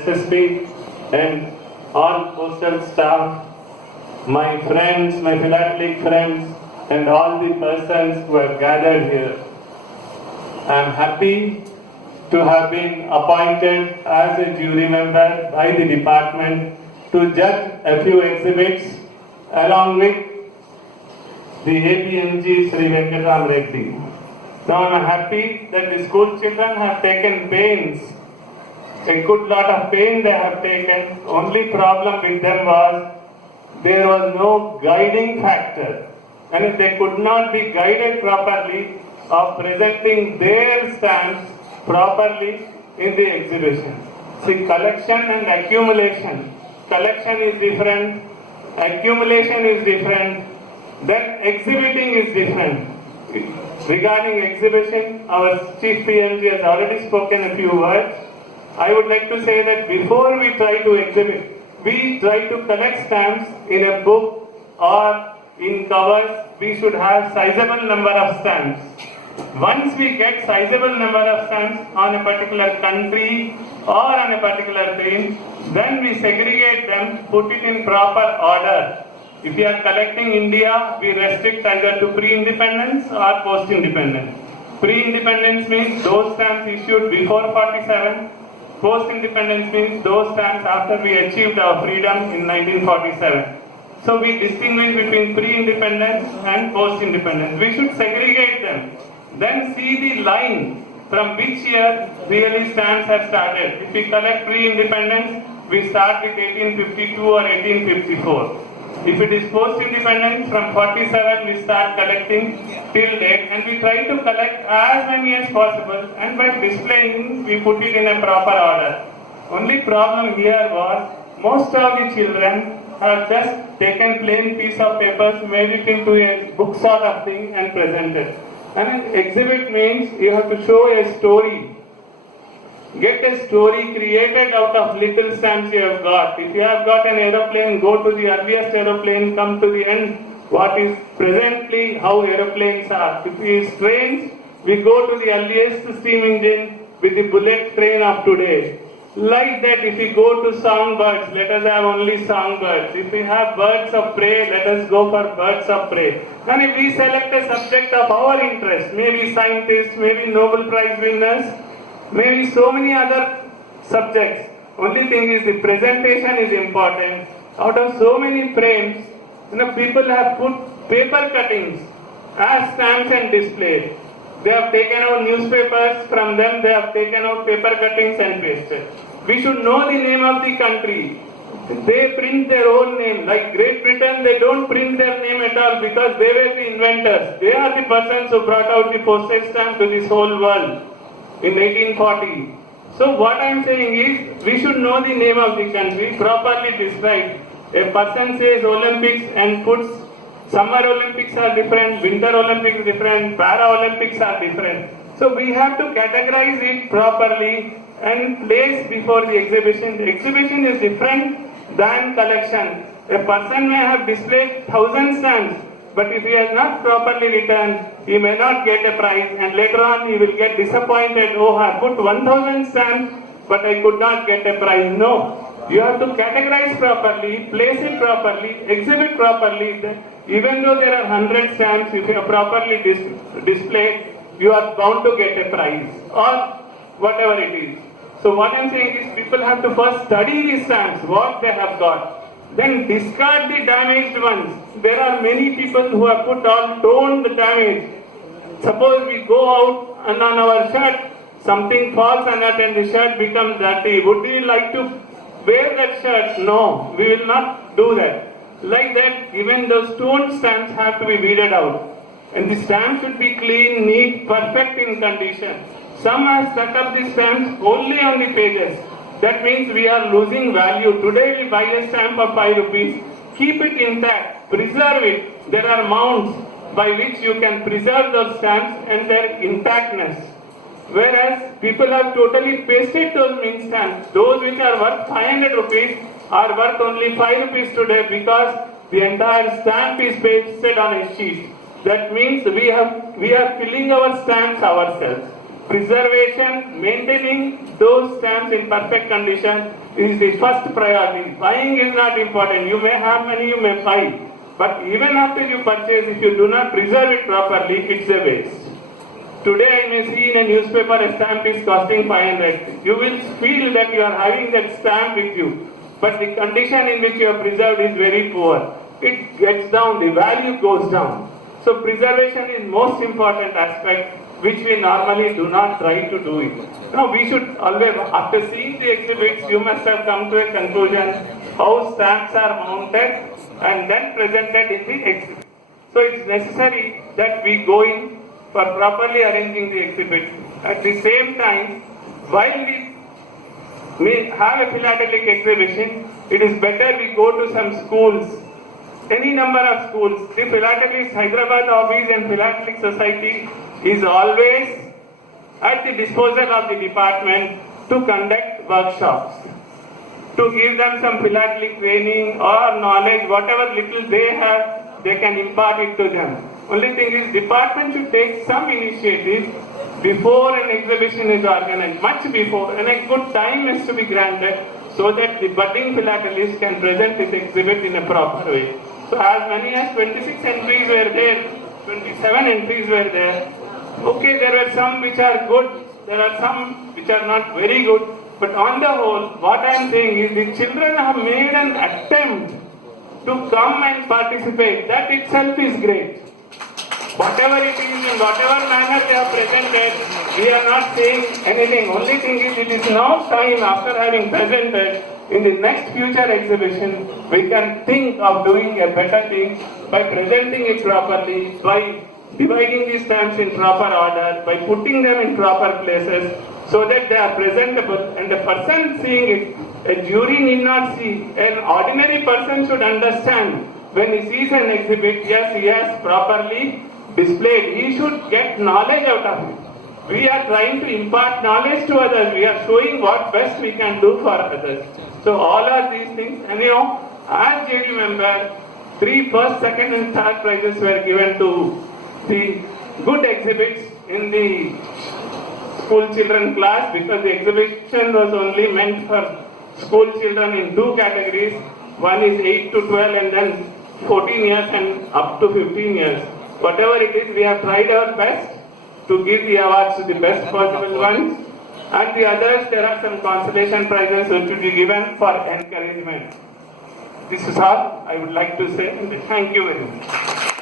SSP and all postal staff, my friends, my philatelic friends, and all the persons who have gathered here. I am happy to have been appointed as a jury member by the department to judge a few exhibits along with the APMG Sri Venkatam Reddy. Now I am happy that the school children have taken pains, a good lot of pain they have taken. Only problem with them was there was no guiding factor, and they could not be guided properly of presenting their stamps properly in the exhibition. See, collection and accumulation. Collection is different, accumulation is different, then exhibiting is different. Regarding exhibition, our Chief PMG has already spoken a few words. I would like to say that before we try to exhibit, we try to collect stamps in a book or in covers. We should have sizable number of stamps. Once we get sizable number of stamps on a particular country or on a particular theme, then we segregate them, put it in proper order. If we are collecting India, we restrict either to pre-independence or post-independence. Pre-independence means those stamps issued before 47. Post-independence means those stamps after we achieved our freedom in 1947. So we distinguish between pre-independence and post-independence. We should segregate them. Then see the line from which year really stamps have started. If we collect pre-independence, we start with 1852 or 1854. If it is post-independence, from 47 we start collecting till date, and we try to collect as many as possible, and by displaying we put it in a proper order. Only problem here was most of the children have just taken plain piece of papers, made it into a book sort of thing and presented. And an exhibit means you have to show a story. Get a story created out of little stamps you have got. If you have got an aeroplane, go to the earliest aeroplane, come to the end. What is presently how aeroplanes are. If it is trains, we go to the earliest steam engine with the bullet train of today. Like that, if we go to songbirds, let us have only songbirds. If we have birds of prey, let us go for birds of prey. And if we select a subject of our interest, maybe scientists, maybe Nobel Prize winners, maybe so many other subjects. Only thing is the presentation is important. Out of so many frames, people have put paper cuttings as stamps and displayed. They have taken out newspapers, from them they have taken out paper cuttings and pasted. We should know the name of the country. They print their own name. Like Great Britain, they don't print their name at all because they were the inventors. They are the persons who brought out the postage stamp to this whole world in 1840. So what I am saying is, we should know the name of the country, properly described. A person says Olympics and puts Summer Olympics are different, Winter Olympics different, Para Olympics are different. So we have to categorize it properly and place before the exhibition. The exhibition is different than collection. A person may have displayed 1,000 stamps, but if he has not properly written, he may not get a prize, and later on he will get disappointed. Oh, I put 1,000 stamps, but I could not get a prize. No. You have to categorize properly, place it properly, exhibit properly. Even though there are 100 stamps, if you are properly displayed, you are bound to get a prize or whatever it is. So what I am saying is, people have to first study these stamps, what they have got. Then discard the damaged ones. There are many people who have put all toned damage. Suppose we go out and on our shirt, something falls on it and the shirt becomes dirty. Would we like to wear that shirt? No, we will not do that. Like that, even those toned stamps have to be weeded out. And the stamp should be clean, neat, perfect in condition. Some have stuck up the stamps only on the pages. That means we are losing value. Today we buy a stamp of 5 rupees. Keep it intact, preserve it. There are mounts by which you can preserve those stamps and their intactness. Whereas people have totally pasted those mint stamps. Those which are worth 500 rupees are worth only 5 rupees today because the entire stamp is pasted on a sheet. That means we are filling our stamps ourselves. preservation, maintaining those stamps in perfect condition is the first priority. Buying is not important. You may have money, you may buy. But even after you purchase, if you do not preserve it properly, it's a waste. Today I may see in a newspaper a stamp is costing 500. You will feel that you are having that stamp with you. But the condition in which you have preserved is very poor. It gets down, the value goes down. So preservation is most important aspect which we normally do not try to do it. We should always, after seeing the exhibits, you must have come to a conclusion how stamps are mounted and then presented in the exhibit. So it's necessary that we go in for properly arranging the exhibit. At the same time, while we have a philatelic exhibition, it is better we go to some schools, any number of schools. The Philately's Hyderabad office and Philatelic Society is always at the disposal of the department to conduct workshops, to give them some philatelic training or knowledge, whatever little they have, they can impart it to them. Only thing is, department should take some initiative before an exhibition is organized, much before, and a good time is to be granted so that the budding philatelists can present this exhibit in a proper way. So as many as 26 entries were there, 27 entries were there. Okay, there were some which are good, there are some which are not very good, but on the whole, what I am saying is the children have made an attempt to come and participate. That itself is great. Whatever it is, in whatever manner they have presented, we are not saying anything. Only thing is, it is now time, after having presented, in the next future exhibition, we can think of doing a better thing by presenting it properly, by dividing these stamps in proper order, by putting them in proper places, so that they are presentable, and the person seeing it, a jury need not see. An ordinary person should understand when he sees an exhibit, yes, he has properly displayed. He should get knowledge out of it. We are trying to impart knowledge to others. We are showing what best we can do for others. So all are these things. And as jury member, 3 first, second and third prizes were given to the good exhibits in the school children class, because the exhibition was only meant for school children in 2 categories. One is 8 to 12 and then 14 years and up to 15 years. Whatever it is, we have tried our best to give the awards to the best possible ones. And the others, there are some consolation prizes which will be given for encouragement. This is all I would like to say. Thank you very much.